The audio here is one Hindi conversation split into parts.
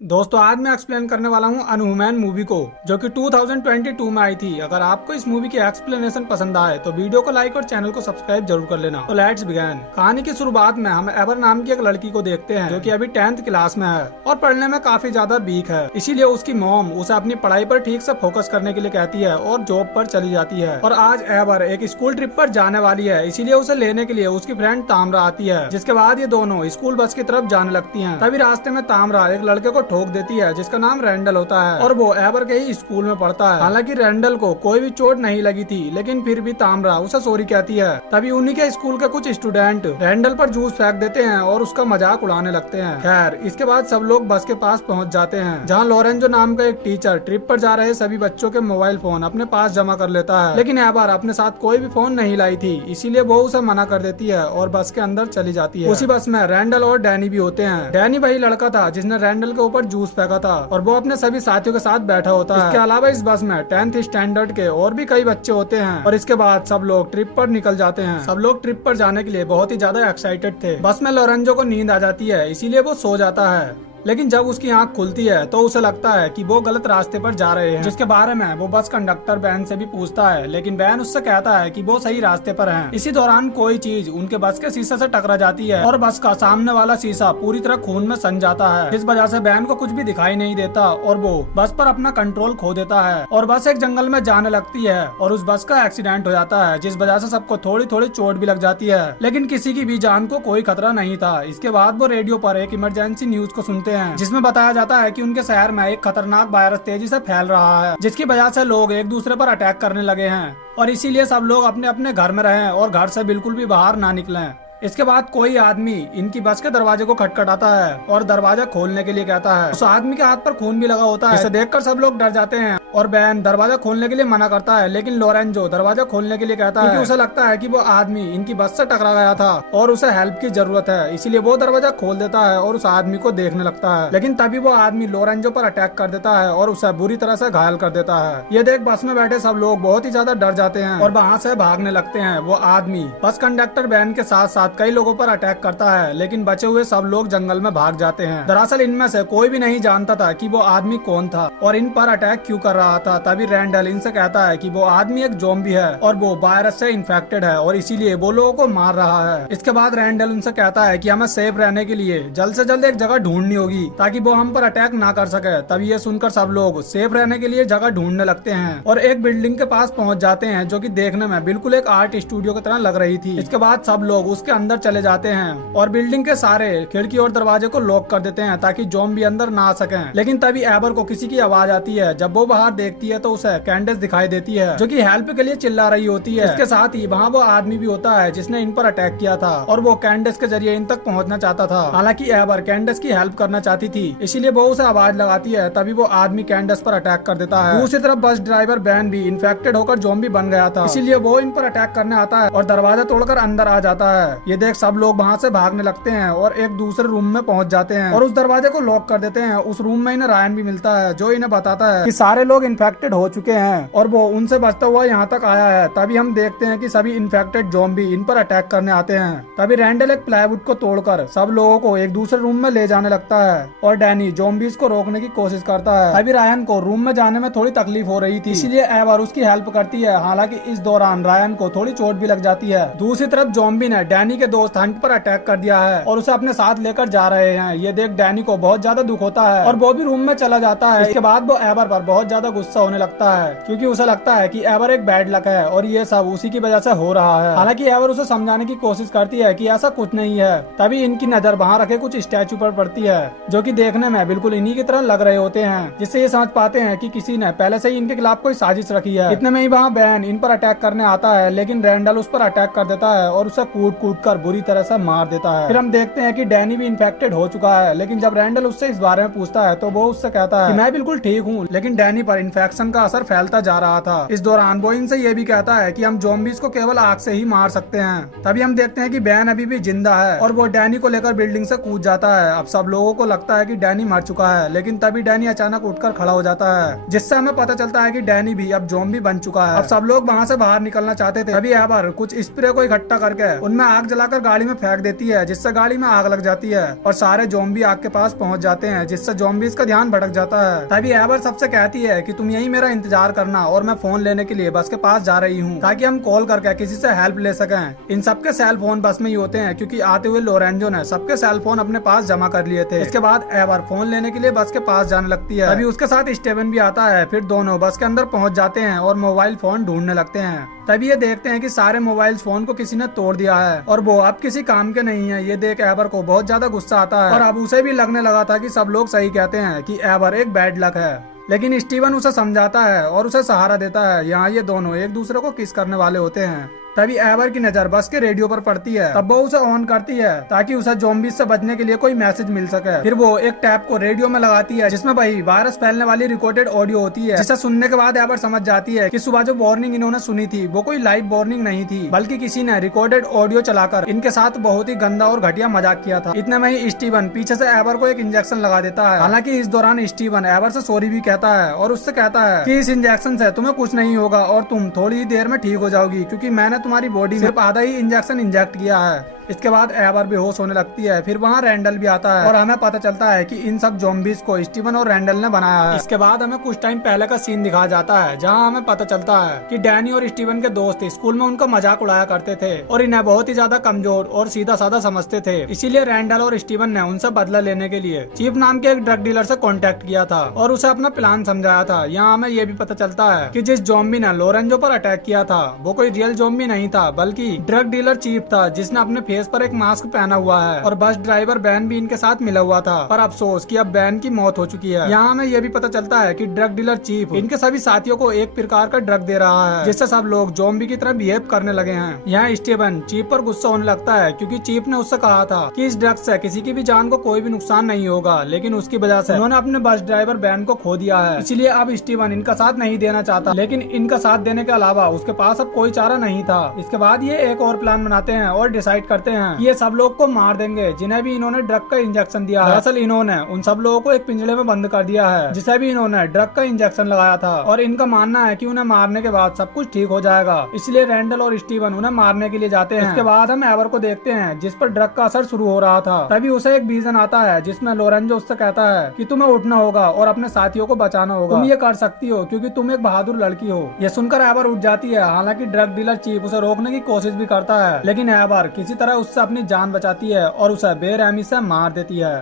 दोस्तों आज मैं एक्सप्लेन करने वाला हूँ अनह्यूमन मूवी को, जो कि 2022 में आई थी। अगर आपको इस मूवी की एक्सप्लेनेशन पसंद आए तो वीडियो को लाइक और चैनल को सब्सक्राइब जरूर कर लेना। तो लेट्स बिगिन। कहानी की शुरुआत में हम एवर नाम की एक लड़की को देखते हैं, जो कि अभी 10th क्लास में है और पढ़ने में काफी ज्यादा वीक है। इसीलिए उसकी मॉम उसे अपनी पढ़ाई पर ठीक से फोकस करने के लिए कहती है और जॉब पर चली जाती है। और आज एवर एक स्कूल ट्रिप पर जाने वाली है, इसीलिए उसे लेने के लिए उसकी फ्रेंड तामरा आती है। जिसके बाद ये दोनों स्कूल बस की तरफ जाने लगती है। तभी रास्ते में तामरा एक लड़के को ठोक देती है, जिसका नाम रैंडल होता है और वो एवर के ही स्कूल में पढ़ता है। हालांकि रैंडल को कोई भी चोट नहीं लगी थी, लेकिन फिर भी तामरा उसे सॉरी कहती है। तभी उन्हीं के स्कूल के कुछ स्टूडेंट रैंडल पर जूस फेंक देते हैं और उसका मजाक उड़ाने लगते हैं। खैर, इसके बाद सब लोग बस के पास पहुंच जाते हैं, जहां लोरेंजो नाम का एक टीचर ट्रिप पर जा रहे सभी बच्चों के मोबाइल फोन अपने पास जमा कर लेता है। लेकिन एवर अपने साथ कोई भी फोन नहीं लाई थी, इसीलिए वो उसे मना कर देती है और बस के अंदर चली जाती है। उसी बस में रैंडल और डैनी भी होते हैं। डैनी वही लड़का था जिसने रैंडल के ऊपर जूस फेंका था और वो अपने सभी साथियों के साथ बैठा होता है। इसके अलावा इस बस में 10th स्टैंडर्ड के और भी कई बच्चे होते हैं। और इसके बाद सब लोग ट्रिप पर निकल जाते हैं। सब लोग ट्रिप पर जाने के लिए बहुत ही ज्यादा एक्साइटेड थे। बस में लोरेंजो को नींद आ जाती है, इसीलिए वो सो जाता है। लेकिन जब उसकी आंख खुलती है तो उसे लगता है कि वो गलत रास्ते पर जा रहे हैं, जिसके बारे में वो बस कंडक्टर बैन से भी पूछता है। लेकिन बैन उससे कहता है कि वो सही रास्ते पर हैं। इसी दौरान कोई चीज उनके बस के शीशे से टकरा जाती है और बस का सामने वाला शीशा पूरी तरह खून में सन जाता है, जिस वजह से बैन को कुछ भी दिखाई नहीं देता और वो बस पर अपना कंट्रोल खो देता है और बस एक जंगल में जाने लगती है और उस बस का एक्सीडेंट हो जाता है, जिस वजह से सबको थोड़ी थोड़ी चोट भी लग जाती है। लेकिन किसी की भी जान को कोई खतरा नहीं था। इसके बाद वो रेडियो पर एक इमरजेंसी न्यूज को सुनते हैं, जिसमें बताया जाता है कि उनके शहर में एक खतरनाक वायरस तेजी से फैल रहा है, जिसकी वजह से लोग एक दूसरे पर अटैक करने लगे हैं और इसीलिए सब लोग अपने अपने घर में रहें और घर से बिल्कुल भी बाहर ना निकलें। इसके बाद कोई आदमी इनकी बस के दरवाजे को खटखटाता है और दरवाजा खोलने के लिए कहता है। उस आदमी के हाथ पर खून भी लगा होता है। इसे देखकर सब लोग डर जाते हैं और बैन दरवाजा खोलने के लिए मना करता है। लेकिन लोरेंजो दरवाजा खोलने के लिए कहता है, क्योंकि उसे लगता है कि वो आदमी इनकी बस से टकरा गया था और उसे हेल्प की जरूरत है। इसीलिए वो दरवाजा खोल देता है और उस आदमी को देखने लगता है। लेकिन तभी वो आदमी लोरेंजो पर अटैक कर देता है और उसे बुरी तरह से घायल कर देता है। ये देख बस में बैठे सब लोग बहुत ही ज्यादा डर जाते हैं और वहाँ से भागने लगते हैं। वो आदमी बस कंडक्टर बैन के साथ साथ कई लोगों पर अटैक करता है, लेकिन बचे हुए सब लोग जंगल में भाग जाते हैं। दरअसल इनमें से कोई भी नहीं जानता था कि वो आदमी कौन था और इन पर अटैक क्यों कर रहा था। तभी रैंडल इनसे कहता है कि वो आदमी एक ज़ॉम्बी है और वो वायरस से इन्फेक्टेड है और इसीलिए वो लोगों को मार रहा है। इसके बाद रैंडल उनसे कहता है कि हमें सेफ रहने के लिए जल्द से जल्द एक जगह ढूंढनी होगी ताकि वो हम पर अटैक ना कर सके। तभी ये सुनकर सब लोग सेफ रहने के लिए जगह ढूंढने लगते हैं और एक बिल्डिंग के पास पहुंच जाते हैं, जो कि देखने में बिल्कुल एक आर्ट स्टूडियो की तरह लग रही थी। इसके बाद सब लोग उसके अंदर चले जाते हैं और बिल्डिंग के सारे खिड़की और दरवाजे को लॉक कर देते हैं ताकि ज़ॉम्बी अंदर ना आ सकें। लेकिन तभी एवर को किसी की आवाज आती है। जब वो बाहर देखती है तो उसे कैंडेस दिखाई देती है, जो कि हेल्प के लिए चिल्ला रही होती है। इसके साथ ही वहाँ वो आदमी भी होता है जिसने इन पर अटैक किया था और वो कैंडेस के जरिए इन तक पहुँचना चाहता था। हालांकि एवर कैंडेस की हेल्प करना चाहती थी, इसीलिए वो उसे आवाज लगाती है। तभी वो आदमी कैंडेस पर अटैक कर देता है। दूसरी तरफ बस ड्राइवर बैन भी इन्फेक्टेड होकर ज़ॉम्बी बन गया था, इसीलिए वो इन पर अटैक करने आता है और दरवाजा तोड़कर अंदर आ जाता है। ये देख सब लोग वहाँ से भागने लगते हैं और एक दूसरे रूम में पहुंच जाते हैं और उस दरवाजे को लॉक कर देते हैं। उस रूम में इन्हें रायन भी मिलता है, जो इन्हें बताता है कि सारे लोग इन्फेक्टेड हो चुके हैं और वो उनसे बचता हुआ यहाँ तक आया है। तभी हम देखते हैं कि सभी इन्फेक्टेड ज़ॉम्बी इन पर अटैक करने आते हैं। तभी रैंडल एक प्लाईवुड को तोड़कर सब लोगों को एक दूसरे रूम में ले जाने लगता है और डैनी ज़ॉम्बीज को रोकने की कोशिश करता है। तभी रायन को रूम में जाने में थोड़ी तकलीफ हो रही थी, इसीलिए एवर उसकी हेल्प करती है। हालांकि इस दौरान रायन को थोड़ी चोट भी लग जाती है। दूसरी तरफ ज़ॉम्बी ने डैनी के दोस्त हंट पर अटैक कर दिया है और उसे अपने साथ लेकर जा रहे हैं। ये देख डैनी को बहुत ज्यादा दुख होता है और वो भी रूम में चला जाता है। इसके बाद वो एवर पर बहुत ज्यादा गुस्सा होने लगता है, क्योंकि उसे लगता है कि एवर एक बैड लक है और ये सब उसी की वजह से हो रहा है। हालांकि एवर उसे समझाने की कोशिश करती है कि ऐसा कुछ नहीं है। तभी इनकी नजर वहाँ रखे कुछ स्टैचू पर पड़ती है, जो कि देखने में बिल्कुल इन्हीं की तरह लग रहे होते हैं, जिससे ये समझ पाते हैं कि किसी ने पहले से ही इनके खिलाफ कोई साजिश रखी है। इतने में ही वहाँ बैन इन पर अटैक करने आता है, लेकिन रैंडल उस पर अटैक कर देता है और उसे कूट कूट कर बुरी तरह से मार देता है। फिर हम देखते हैं कि डैनी भी इन्फेक्टेड हो चुका है, लेकिन जब रैंडल उससे इस बारे में पूछता है तो वो उससे कहता है कि मैं बिल्कुल ठीक हूँ। लेकिन डैनी पर पर इन्फेक्शन का असर फैलता जा रहा था। इस दौरान वो इनसे ये भी कहता है कि हम ज़ॉम्बीज़ को केवल आग से ही मार सकते हैं। तभी हम देखते हैं कि बैन अभी भी जिंदा है और वो डैनी को लेकर बिल्डिंग से कूद जाता है। अब सब लोगों को लगता है कि डैनी मर चुका है, लेकिन तभी डैनी अचानक उठकर खड़ा हो जाता है, जिससे हमें पता चलता है कि डैनी भी अब ज़ॉम्बी बन चुका है। अब सब लोग वहाँ से बाहर निकलना चाहते थे, तभी एबर कुछ स्प्रे को इकट्ठा करके उनमें आग जलाकर गाड़ी में फेंक देती है, जिससे गाड़ी में आग लग जाती है और सारे ज़ॉम्बी आग के पास पहुंच जाते हैं, जिससे ज़ॉम्बीज का ध्यान भटक जाता है। तभी एबर सबसे कहती है कि तुम यही मेरा इंतजार करना और मैं फोन लेने के लिए बस के पास जा रही हूँ, ताकि हम कॉल करके किसी से हेल्प ले सकें। इन सबके सेल फोन बस में ही होते हैं, क्योंकि आते हुए लोरेंजो ने सबके सेल फोन अपने पास जमा कर लिए थे। इसके बाद एबर फोन लेने के लिए बस के पास जाने लगती है। तभी उसके साथ स्टीवन भी आता है। फिर दोनों बस के अंदर पहुंच जाते हैं और मोबाइल फोन ढूंढने लगते हैं। तभी ये देखते हैं कि सारे मोबाइल फोन को किसी ने तोड़ दिया है और वो अब किसी काम के नहीं है। ये देख एबर को बहुत ज्यादा गुस्सा आता है और अब उसे भी लगने लगा था कि सब लोग सही कहते हैं कि एबर एक बैड लक है। लेकिन स्टीवन उसे समझाता है और उसे सहारा देता है। यहाँ ये दोनों एक दूसरे को किस करने वाले होते हैं। तभी एबर की नजर बस के रेडियो पर पड़ती है। तब वो उसे ऑन करती है ताकि उसे ज़ॉम्बीज़ से बचने के लिए कोई मैसेज मिल सके। फिर वो एक टैप को रेडियो में लगाती है, जिसमें भाई वायरस फैलने वाली रिकॉर्डेड ऑडियो होती है, जिसे सुनने के बाद एबर समझ जाती है कि सुबह जो वार्निंग इन्होंने सुनी थी वो कोई लाइव वार्निंग नहीं थी, बल्कि किसी ने रिकॉर्डेड ऑडियो चलाकर इनके साथ बहुत ही गंदा और घटिया मजाक किया था। इतने में ही स्टीवन पीछे से एबर को एक इंजेक्शन लगा देता है। हालांकि इस दौरान स्टीवन एबर से सॉरी भी कहता है और उससे कहता है कि इस इंजेक्शन से तुम्हें कुछ नहीं होगा और तुम थोड़ी ही देर में ठीक हो जाओगी, क्योंकि मैंने तुम्हारी बॉडी में आधा ही इंजेक्शन इंजेक्ट किया है। इसके बाद एबर बेहोश होने लगती है। फिर वहाँ रैंडल भी आता है और हमें पता चलता है कि इन सब ज़ॉम्बीज़ को स्टीवन और रैंडल ने बनाया है। इसके बाद हमें कुछ टाइम पहले का सीन दिखाया जाता है, जहाँ हमें पता चलता है कि डैनी और स्टीवन के दोस्त स्कूल में उनका मजाक उड़ाया करते थे और इन्हें बहुत ही ज्यादा कमजोर और सीधा साधा समझते थे। इसीलिए रैंडल और स्टीवन ने उनसे बदला लेने के लिए चीफ नाम के एक ड्रग डीलर से कॉन्टेक्ट किया था और उसे अपना प्लान समझाया था। यहाँ हमें ये भी पता चलता है कि जिस ज़ॉम्बी ने लोरेंजो पर अटैक किया था वो कोई रियल ज़ॉम्बी नहीं था, बल्कि ड्रग डीलर चीफ था, जिसने अपने फेस पर एक मास्क पहना हुआ है और बस ड्राइवर बैन भी इनके साथ मिला हुआ था। पर अफसोस कि अब बैन की मौत हो चुकी है। यहाँ हमें यह भी पता चलता है कि ड्रग डीलर चीफ इनके सभी साथियों को एक प्रकार का ड्रग दे रहा है, जिससे सब लोग ज़ॉम्बी की तरह बिहेव करने लगे हैं। यहाँ स्टीवन चीफ पर गुस्सा होने लगता है, क्योंकि चीफ ने उससे कहा था कि इस ड्रग से किसी की भी जान को कोई भी नुकसान नहीं होगा, लेकिन उसकी वजह से उन्होंने अपने बस ड्राइवर बैन को खो दिया है। इसलिए अब स्टीवन इनका साथ नहीं देना चाहता, लेकिन इनका साथ देने के अलावा उसके पास अब कोई चारा नहीं था। इसके बाद ये एक और प्लान बनाते हैं और डिसाइड करते हैं कि ये सब लोग को मार देंगे जिन्हें भी इन्होंने ड्रग का इंजेक्शन दिया है। दरअसल इन्होंने उन सब लोगों को एक पिंजरे में बंद कर दिया है, जिसे भी इन्होंने ड्रग का इंजेक्शन लगाया था, और इनका मानना है कि उन्हें मारने के बाद सब कुछ ठीक हो जाएगा। इसलिए रैंडल और स्टीवन उन्हें मारने के लिए जाते हैं। इसके बाद हम एवर को देखते हैं, जिस पर ड्रग का असर शुरू हो रहा था। तभी उसे एक विजन आता है, जिसमें लोरेंजो उससे कहता है कि तुम्हें उठना होगा और अपने साथियों को बचाना होगा। तुम ये कर सकती हो क्योंकि तुम एक बहादुर लड़की हो। ये सुनकर एवर उठ जाती है। हालांकि ड्रग डीलर चीफ उसे रोकने की कोशिश भी करता है, लेकिन एवर किसी तरह उससे अपनी जान बचाती है और उसे बेरहमी से मार देती है।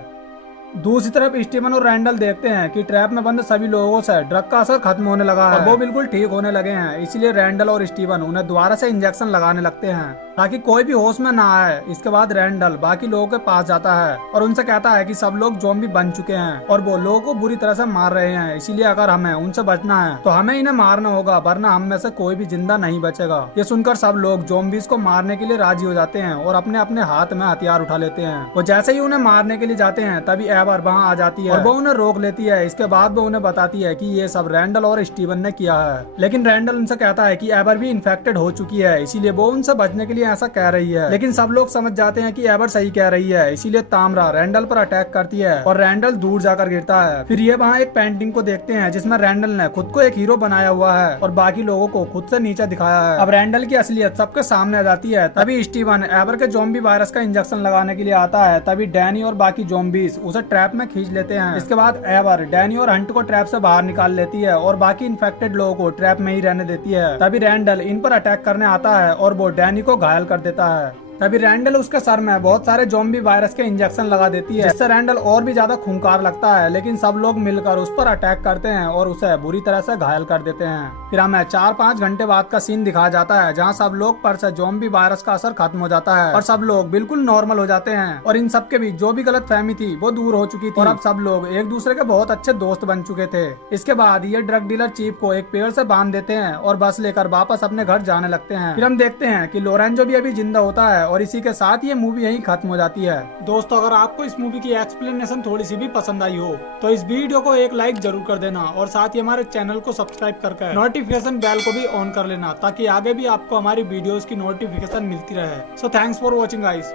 दूसरी तरफ स्टीवन और रैंडल देखते हैं कि ट्रैप में बंद सभी लोगों से ड्रग का असर खत्म होने लगा है और वो बिल्कुल ठीक होने लगे हैं। इसलिए रैंडल और स्टीवन उन्हें दोबारा से इंजेक्शन लगाने लगते हैं ताकि कोई भी होश में ना आए। इसके बाद रैंडल बाकी लोगों के पास जाता है और उनसे कहता है कि सब लोग ज़ॉम्बी बन चुके हैं और वो लोगों को बुरी तरह से मार रहे हैं। इसीलिए अगर हमें उनसे बचना है तो हमें इन्हें मारना होगा, वरना हम में से कोई भी जिंदा नहीं बचेगा। ये सुनकर सब लोग ज़ॉम्बीज़ को मारने के लिए राजी हो जाते हैं और अपने अपने हाथ में हथियार उठा लेते हैं। वो जैसे ही उन्हें मारने के लिए जाते हैं तभी एवर वहाँ आ जाती है और वो उन्हें रोक लेती है। इसके बाद वो उन्हें बताती है कि ये सब रैंडल और स्टीवन ने किया है, लेकिन रैंडल उनसे कहता है कि एवर भी इन्फेक्टेड हो चुकी है, इसीलिए वो उनसे बचने के लिए ऐसा कह रही है। लेकिन सब लोग समझ जाते हैं कि एवर सही कह रही है, इसीलिए तामरा रैंडल पर अटैक करती है और रैंडल दूर जाकर गिरता है। फिर ये वहाँ एक पेंटिंग को देखते हैं जिसमें रैंडल ने खुद को एक हीरो बनाया हुआ है और बाकी लोगों को खुद से नीचे दिखाया है। अब रैंडल की असलियत सबके सामने आ जाती है। तभी स्टीवन एवर के ज़ॉम्बी वायरस का इंजेक्शन लगाने के लिए आता है। तभी डैनी और बाकी ज़ॉम्बीज उसे ट्रैप में खींच लेते हैं। इसके बाद एवर डैनी और हंट को ट्रैप से बाहर निकाल लेती है और बाकी इन्फेक्टेड लोगों को ट्रैप में ही रहने देती है। तभी रैंडल इन पर अटैक करने आता है और वो डैनी को घायल कर देता है। तभी रैंडल उसके सर में बहुत सारे ज़ॉम्बी वायरस के इंजेक्शन लगा देती है, जिससे रैंडल और भी ज्यादा खूंखार लगता है। लेकिन सब लोग मिलकर उस पर अटैक करते हैं और उसे बुरी तरह से घायल कर देते हैं। फिर हमें 4-5 घंटे बाद का सीन दिखाया जाता है, जहाँ सब लोग पर से ज़ॉम्बी वायरस का असर खत्म हो जाता है और सब लोग बिल्कुल नॉर्मल हो जाते हैं और इन सब के बीच जो भी गलत फहमी थी वो दूर हो चुकी थी और अब सब लोग एक दूसरे के बहुत अच्छे दोस्त बन चुके थे। इसके बाद ये ड्रग डीलर चीफ को एक पेड़ से बांध देते हैं और बस लेकर वापस अपने घर जाने लगते हैं। फिर हम देखते हैं कि लोरेंजो भी अभी जिंदा होता है है और इसी के साथ ये मूवी यहीं खत्म हो जाती है। दोस्तों अगर आपको इस मूवी की एक्सप्लेनेशन थोड़ी सी भी पसंद आई हो तो इस वीडियो को एक लाइक जरूर कर देना और साथ ही हमारे चैनल को सब्सक्राइब करके नोटिफिकेशन बेल को भी ऑन कर लेना ताकि आगे भी आपको हमारी वीडियोस की नोटिफिकेशन मिलती रहे। So thanks for watching guys.